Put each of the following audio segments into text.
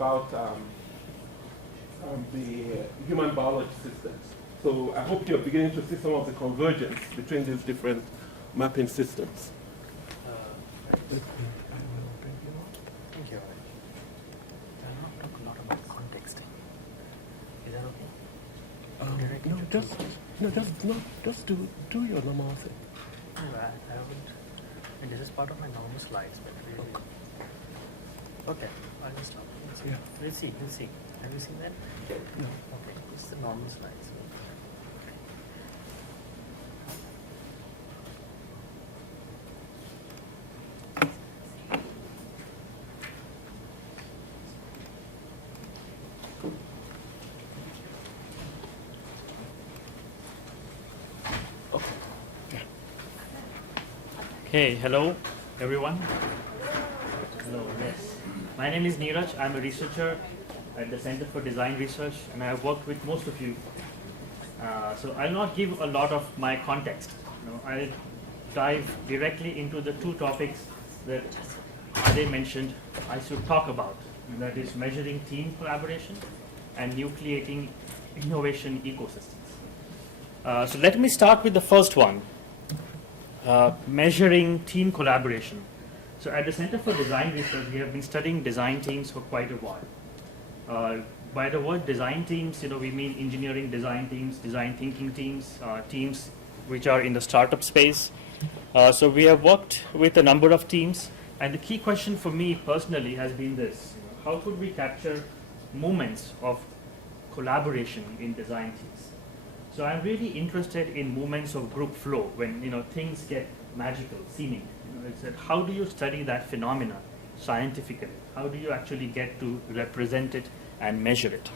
about the human biology systems. So I hope you're beginning to see some of the convergence between these different mapping systems. Thank you. I'll not talk a lot about context. Is that okay? Just do your normal thing. No, I haven't. And this is part of my normal slides, but really. Okay, I'll just stop. Yeah. We'll see. Have you seen that? No. Okay, it's the normal slides. Okay, hello everyone. Hello, yes. My name is Neeraj. I'm a researcher at the Center for Design Research, and I have worked with most of you. So I'll not give a lot of my context. I'll dive directly into the two topics that Ade mentioned I should talk about. And that is measuring team collaboration and nucleating innovation ecosystems. So let me start with the first one. Measuring team collaboration. So at the Center for Design Research, we have been studying design teams for quite a while. By the word design teams, we mean engineering design teams, design thinking teams, teams which are in the startup space. So we have worked with a number of teams, and the key question for me personally has been this: how could we capture moments of collaboration in design teams? So I'm really interested in moments of group flow when things get magical, seeming. It's that how do you study that phenomena scientifically? How do you actually get to represent it and measure it?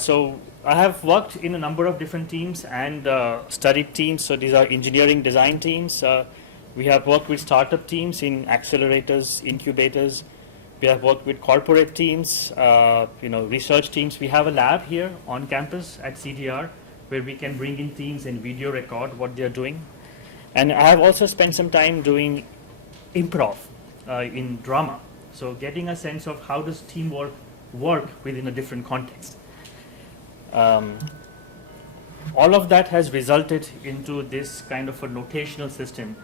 So I have worked in a number of different teams and studied teams. So these are engineering design teams. We have worked with startup teams in accelerators, incubators. We have worked with corporate teams, research teams. We have a lab here on campus at CDR where we can bring in teams and video record what they're doing. And I have also spent some time doing improv in drama. So getting a sense of how does teamwork work within a different context. All of that has resulted into this kind of a notational system.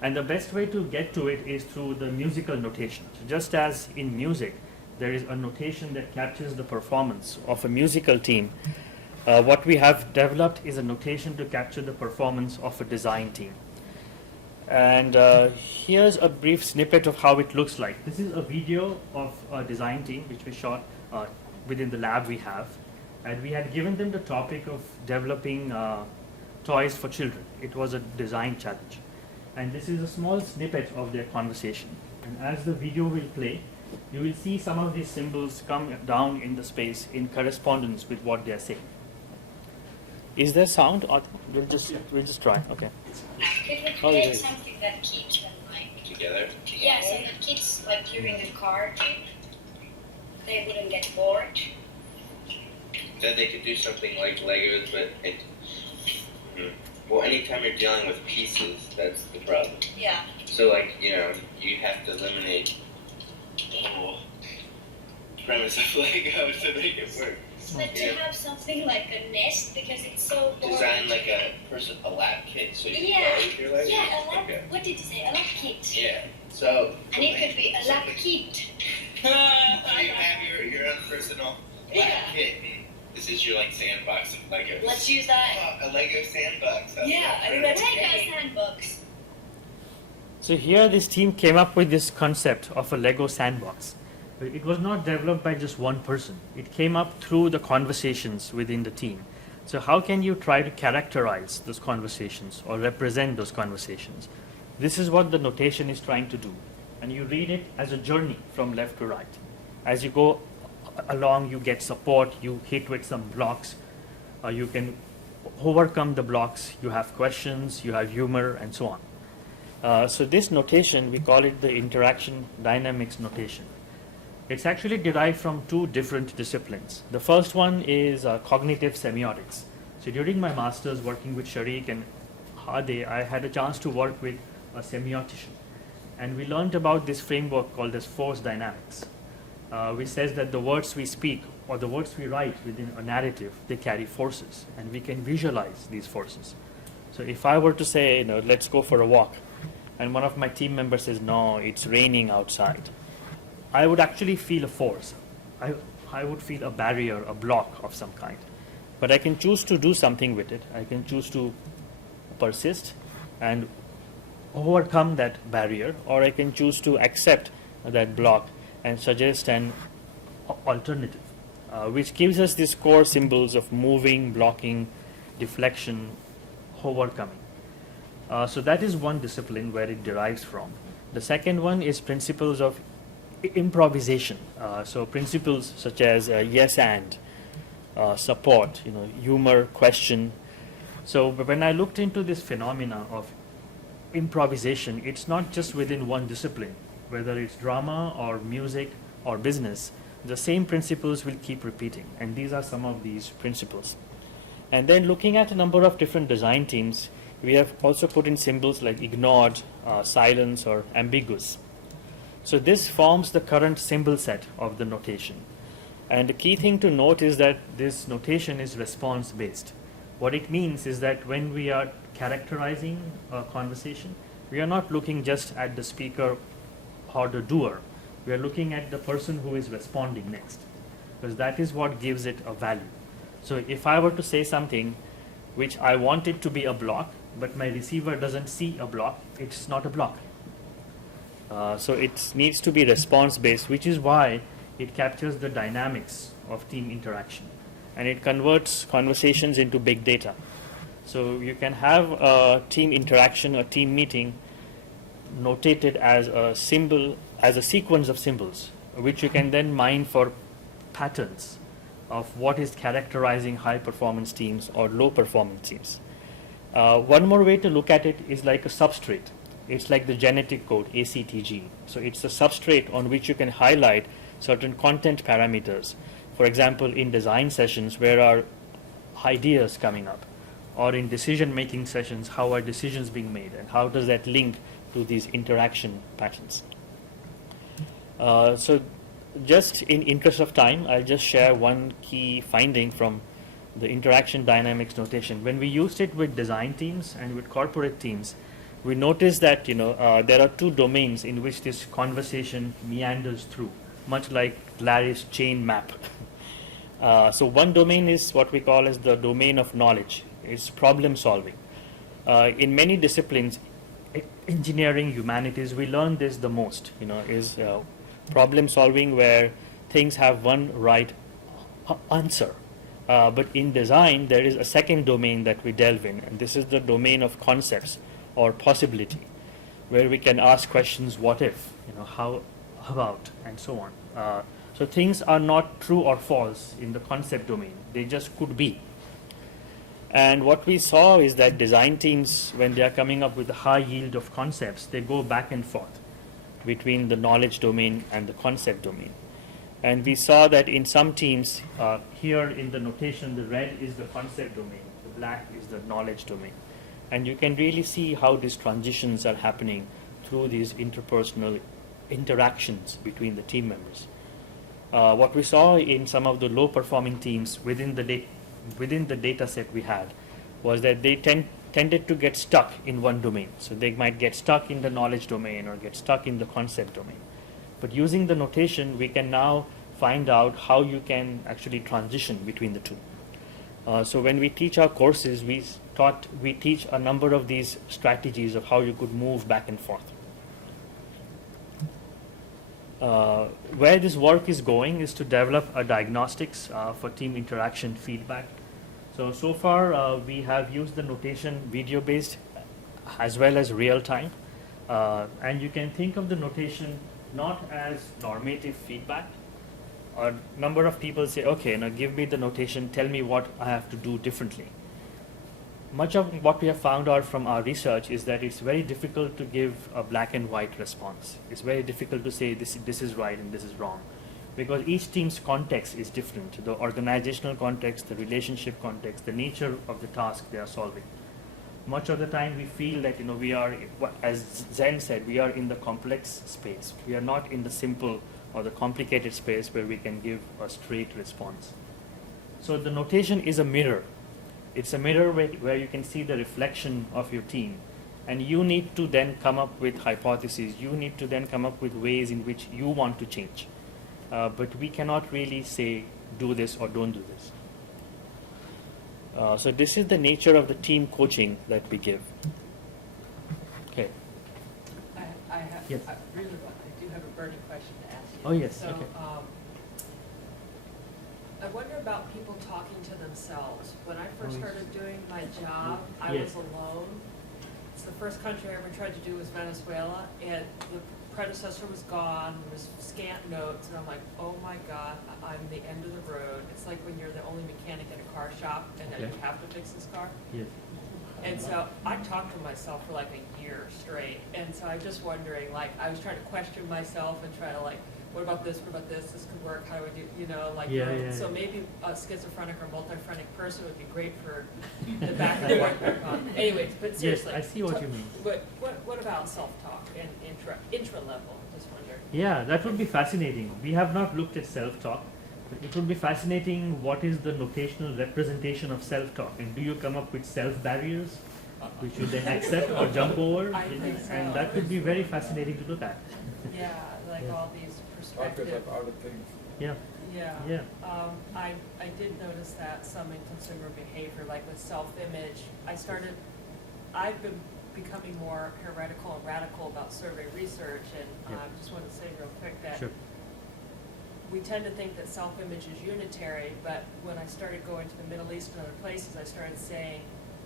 And the best way to get to it is through the musical notation. So just as in music, there is a notation that captures the performance of a musical team, what we have developed is a notation to capture the performance of a design team. And here's a brief snippet of how it looks like. This is a video of a design team which we shot within the lab we have. And we had given them the topic of developing toys for children. It was a design challenge. And this is a small snippet of their conversation. And as the video will play, you will see some of these symbols come down in the space in correspondence with what they are saying. Is there sound? Or we'll just try. Okay. Could we create something that keeps them together? Yeah, so that kids during the car trip, they wouldn't get bored. Then they could do something like Legos, but well, anytime you're dealing with pieces, that's the problem. Yeah. So you have to eliminate the whole premise of Lego to make it work. But to have something like a nest, because it's so boring. Design like a lab kit, so you can play with your Legos? Yeah, a lab, okay. What did you say? A lab kit? Yeah, so... And it could be a lab kit. So you have your own personal lab kit. This is your sandbox of Legos. Let's use that. Oh, a Lego sandbox. Yeah, I think that's Lego sandbox. So here this team came up with this concept of a Lego sandbox. It was not developed by just one person. It came up through the conversations within the team. So how can you try to characterize those conversations or represent those conversations? This is what the notation is trying to do. And you read it as a journey from left to right. As you go along, you get support, you hit with some blocks, you can overcome the blocks, you have questions, you have humor, and so on. So this notation, we call it the interaction dynamics notation. It's actually derived from two different disciplines. The first one is cognitive semiotics. So during my master's working with Sharik and Hade, I had a chance to work with a semiotician. And we learned about this framework called as force dynamics. which says that the words we speak or the words we write within a narrative, they carry forces, and we can visualize these forces. So if I were to say, let's go for a walk, and one of my team members says, no, it's raining outside, I would actually feel a force. I would feel a barrier, a block of some kind. But I can choose to do something with it. I can choose to persist and overcome that barrier, or I can choose to accept that block and suggest an alternative, which gives us these core symbols of moving, blocking, deflection, overcoming. So that is one discipline where it derives from. The second one is principles of improvisation. So principles such as yes and, support, humor, question. So when I looked into this phenomena of improvisation, it's not just within one discipline, whether it's drama or music or business, the same principles will keep repeating, and these are some of these principles. And then looking at a number of different design teams, we have also put in symbols like ignored, silence, or ambiguous. So this forms the current symbol set of the notation. And the key thing to note is that this notation is response based. What it means is that when we are characterizing a conversation, we are not looking just at the speaker or the doer. We are looking at the person who is responding next, because that is what gives it a value. So if I were to say something which I want it to be a block, but my receiver doesn't see a block, it's not a block. So it needs to be response based, which is why it captures the dynamics of team interaction, and it converts conversations into big data. So you can have a team interaction, a team meeting, notated as a symbol, as a sequence of symbols, which you can then mine for patterns of what is characterizing high performance teams or low performance teams. One more way to look at it is like a substrate. It's like the genetic code, ACTG. So it's a substrate on which you can highlight certain content parameters. For example, in design sessions, where are ideas coming up? Or in decision-making sessions, how are decisions being made? And how does that link to these interaction patterns? So just in interest of time, I'll just share one key finding from the interaction dynamics notation. When we used it with design teams and with corporate teams, we noticed that there are two domains in which this conversation meanders through, much like Larry's chain map. So one domain is what we call as the domain of knowledge. It's problem solving. In many disciplines, engineering, humanities, we learn this the most, is problem solving, where things have one right answer. But in design, there is a second domain that we delve in, and this is the domain of concepts or possibility, where we can ask questions, what if, how about, and so on. So things are not true or false in the concept domain. They just could be. And what we saw is that design teams, when they are coming up with a high yield of concepts, they go back and forth between the knowledge domain and the concept domain. And we saw that in some teams, here in the notation, the red is the concept domain, the black is the knowledge domain. And you can really see how these transitions are happening through these interpersonal interactions between the team members. What we saw in some of the low-performing teams within the data set we had was that they tended to get stuck in one domain. So they might get stuck in the knowledge domain or get stuck in the concept domain. But using the notation, we can now find out how you can actually transition between the two. So when we teach our courses, we teach a number of these strategies of how you could move back and forth. Where this work is going is to develop a diagnostics for team interaction feedback. So far we have used the notation video-based as well as real-time. And you can think of the notation not as normative feedback. A number of people say, okay, now give me the notation, tell me what I have to do differently. Much of what we have found out from our research is that it's very difficult to give a black and white response. It's very difficult to say this is right and this is wrong, because each team's context is different. The organizational context, the relationship context, the nature of the task they are solving. Much of the time we feel that we are, as Zen said, we are in the complex space. We are not in the simple or the complicated space where we can give a straight response. So the notation is a mirror. It's a mirror where you can see the reflection of your team. And you need to then come up with hypotheses. You need to then come up with ways in which you want to change. But we cannot really say, do this or don't do this. So this is the nature of the team coaching that we give. Okay. I have, Yes. I do have a burning question to ask you. Oh, yes, So, okay. I wonder about people talking to themselves. When I first Oh, yes. started doing my job, I Yes. was alone. It's the first country I ever tried to do was Venezuela, and the predecessor was gone, there was scant notes, and I'm like, oh my God, I'm the end of the road. It's like when you're the only mechanic at a car shop, and now Okay. you have to fix this car. Yes. And so I talked to myself for like a year straight. And so I'm just wondering, like, I was trying to question myself and try to like, what about this? What about this? This could work. How do I do, you know, like, so maybe a schizophrenic or multiphrenic person would be great for the back and forth. Anyways, but seriously. Yes, I see what you mean. But what about self-talk and intra-level? Just wondering. Yeah, that would be fascinating. We have not looked at self-talk. But it would be fascinating what is the notational representation of self-talk, and do you come up with self-barriers which you then accept or jump over? I think so. And that would be very fascinating to look at. Yeah, like Yeah. all these perspectives. Yeah. Yeah. Yeah. I did notice that some in consumer behavior, like with self-image, I've been becoming more heretical and radical about survey research, and Yeah. just want to say real quick that Sure. we tend to think that self-image is unitary, but when I started going to the Middle East and other places, I started saying,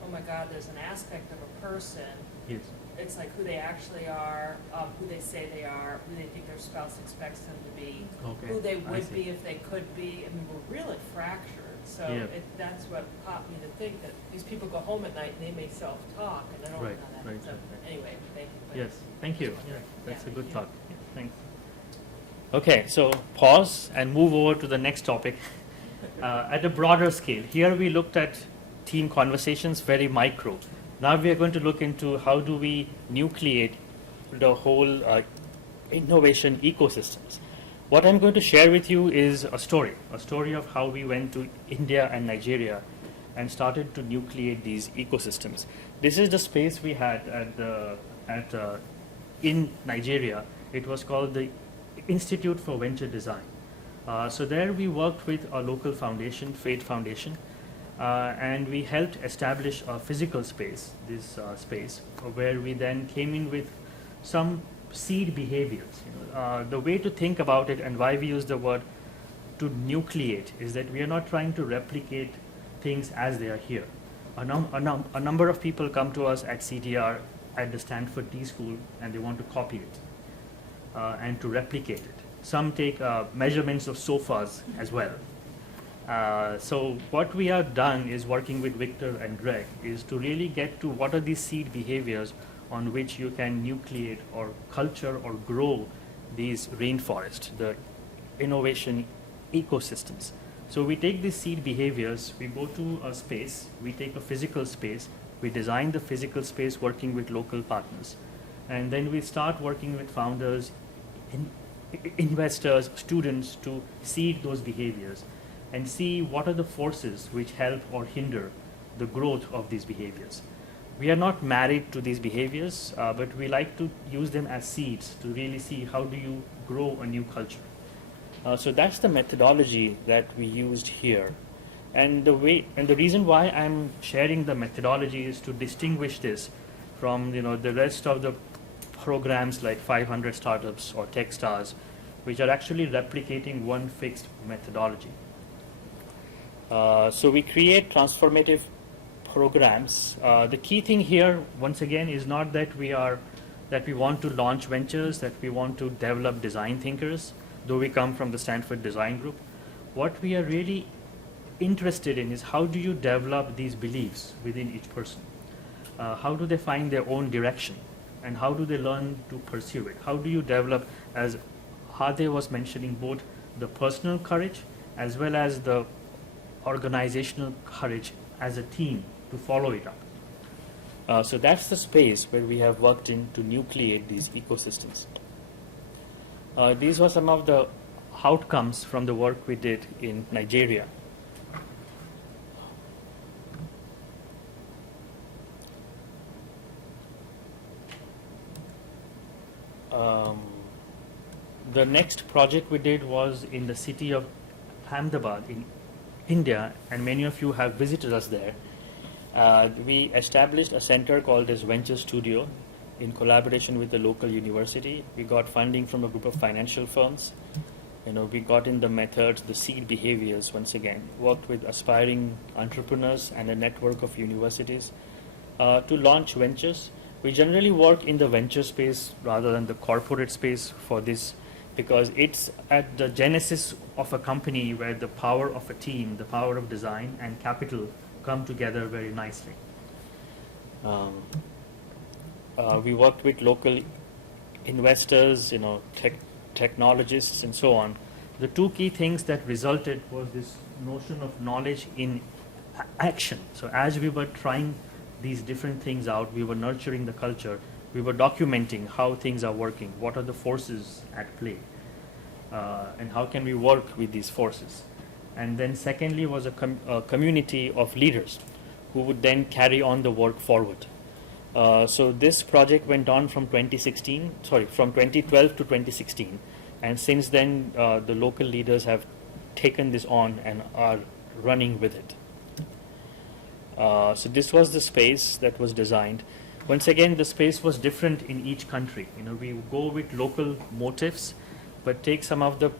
oh my God, there's an aspect of a person. Yes. It's like who they actually are, who they say they are, who they think their spouse expects them to be, Okay. who they I would see. be if they could be. I mean, we're really fractured. So Yeah. that's what popped me to think that these people go home at night and they may self-talk, and I don't Right, know how that. right, So right. anyway, thank you. Yes. Thank you. Yeah, that's Yeah, a good yeah. thought. Yeah, thanks. Okay, so pause and move over to the next topic. At a broader scale, here we looked at team conversations, very micro. Now we are going to look into how do we nucleate the whole innovation ecosystems. What I'm going to share with you is a story of how we went to India and Nigeria and started to nucleate these ecosystems. This is the space we had in Nigeria. It was called the Institute for Venture Design. So there we worked with a local foundation, Fate Foundation, and we helped establish a physical space, this space, where we then came in with some seed behaviors. The way to think about it and why we use the word to nucleate is that we are not trying to replicate things as they are here. A number of people come to us at CTR at the Stanford T School and they want to copy it and to replicate it. Some take measurements of sofas as well. So what we have done is working with Victor and Greg is to really get to what are these seed behaviors on which you can nucleate or culture or grow these rainforests, the innovation ecosystems. So we take these seed behaviors, we go to a space, we take a physical space, we design the physical space working with local partners, and then we start working with founders, investors, students to seed those behaviors and see what are the forces which help or hinder the growth of these behaviors. We are not married to these behaviors, but we like to use them as seeds to really see how do you grow a new culture. So that's the methodology that we used here. And the reason why I'm sharing the methodology is to distinguish this from the rest of the programs like 500 Startups or Techstars, which are actually replicating one fixed methodology. So we create transformative programs. The key thing here, once again, is not that we want to launch ventures, that we want to develop design thinkers, though we come from the Stanford Design Group. What we are really interested in is how do you develop these beliefs within each person? How do they find their own direction? And how do they learn to pursue it? How do you develop, as Hade was mentioning, both the personal courage as well as the organizational courage as a team to follow it up? So that's the space where we have worked in to nucleate these ecosystems. These were some of the outcomes from the work we did in Nigeria. The next project we did was in the city of Ahmedabad in India, and many of you have visited us there. We established a center called as Venture Studio in collaboration with the local university. We got funding from a group of financial firms. We got in the methods, the seed behaviors once again, worked with aspiring entrepreneurs and a network of universities to launch ventures. We generally work in the venture space rather than the corporate space for this, because it's at the genesis of a company where the power of a team, the power of design and capital come together very nicely. We worked with local investors, technologists and so on. The two key things that resulted was this notion of knowledge in action. So as we were trying these different things out, we were nurturing the culture, we were documenting how things are working, what are the forces at play, and how can we work with these forces. And then secondly was a community of leaders who would then carry on the work forward. So this project went on from 2012 to 2016, and since then the local leaders have taken this on and are running with it. So this was the space that was designed. Once again, the space was different in each country. We go with local motifs, but take some of the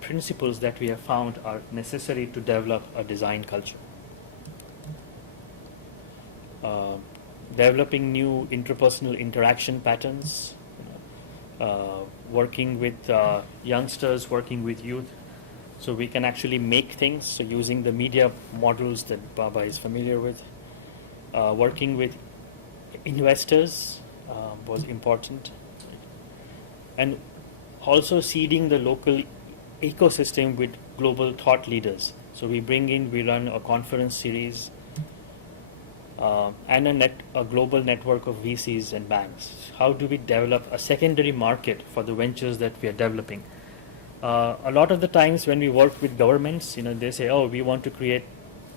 principles that we have found are necessary to develop a design culture. Developing new interpersonal interaction patterns, working with youngsters, working with youth, so we can actually make things, so using the media models that Baba is familiar with. Working with investors was important, and also seeding the local ecosystem with global thought leaders. So we run a conference series and a global network of VCs and banks. How do we develop a secondary market for the ventures that we are developing? A lot of the times when we work with governments, they say, oh, we want to create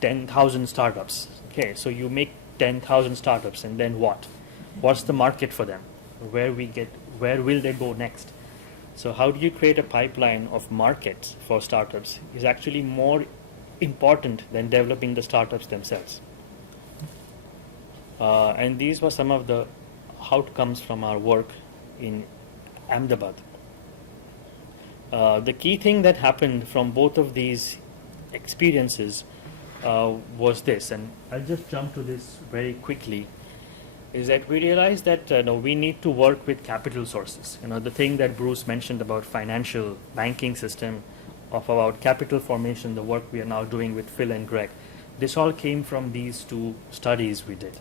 10,000 startups. Okay, so you make 10,000 startups, and then what? What's the market for them? Where will they go next? So how do you create a pipeline of markets for startups is actually more important than developing the startups themselves. And these were some of the outcomes from our work in Ahmedabad. The key thing that happened from both of these experiences was this, and I'll just jump to this very quickly, is that we realized that we need to work with capital sources. The thing that Bruce mentioned about financial banking system, about capital formation, the work we are now doing with Phil and Greg, this all came from these two studies we did,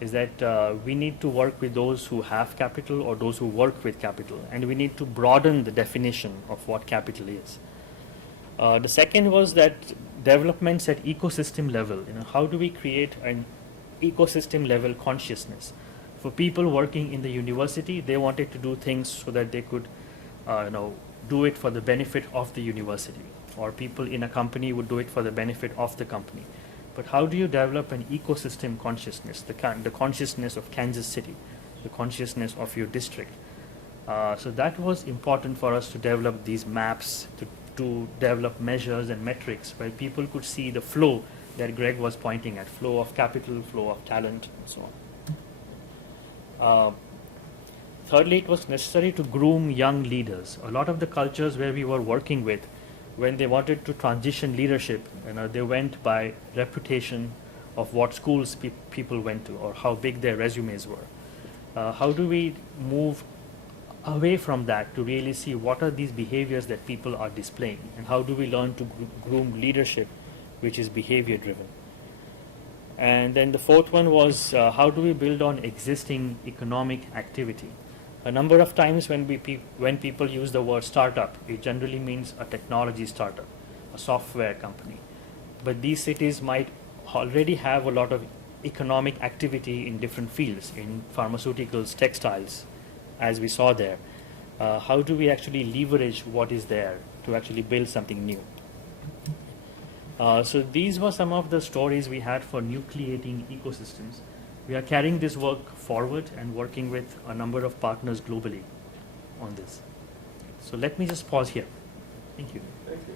is that we need to work with those who have capital or those who work with capital, and we need to broaden the definition of what capital is. The second was that developments at ecosystem level, how do we create an ecosystem level consciousness? For people working in the university, they wanted to do things so that they could do it for the benefit of the university, or people in a company would do it for the benefit of the company. But how do you develop an ecosystem consciousness, the consciousness of Kansas City, the consciousness of your district? So that was important for us to develop these maps, to develop measures and metrics where people could see the flow that Greg was pointing at, flow of capital, flow of talent, and so on. Thirdly, it was necessary to groom young leaders. A lot of the cultures where we were working with, when they wanted to transition leadership, they went by reputation of what schools people went to or how big their resumes were. How do we move away from that to really see what are these behaviors that people are displaying, and how do we learn to groom leadership which is behavior driven? And then the fourth one was how do we build on existing economic activity? A number of times when people use the word startup, it generally means a technology startup, a software company. But these cities might already have a lot of economic activity in different fields, in pharmaceuticals, textiles, as we saw there. how do we actually leverage what is there to actually build something new? So these were some of the stories we had for nucleating ecosystems. We are carrying this work forward and working with a number of partners globally on this. So let me just pause here. Thank you. Thank you.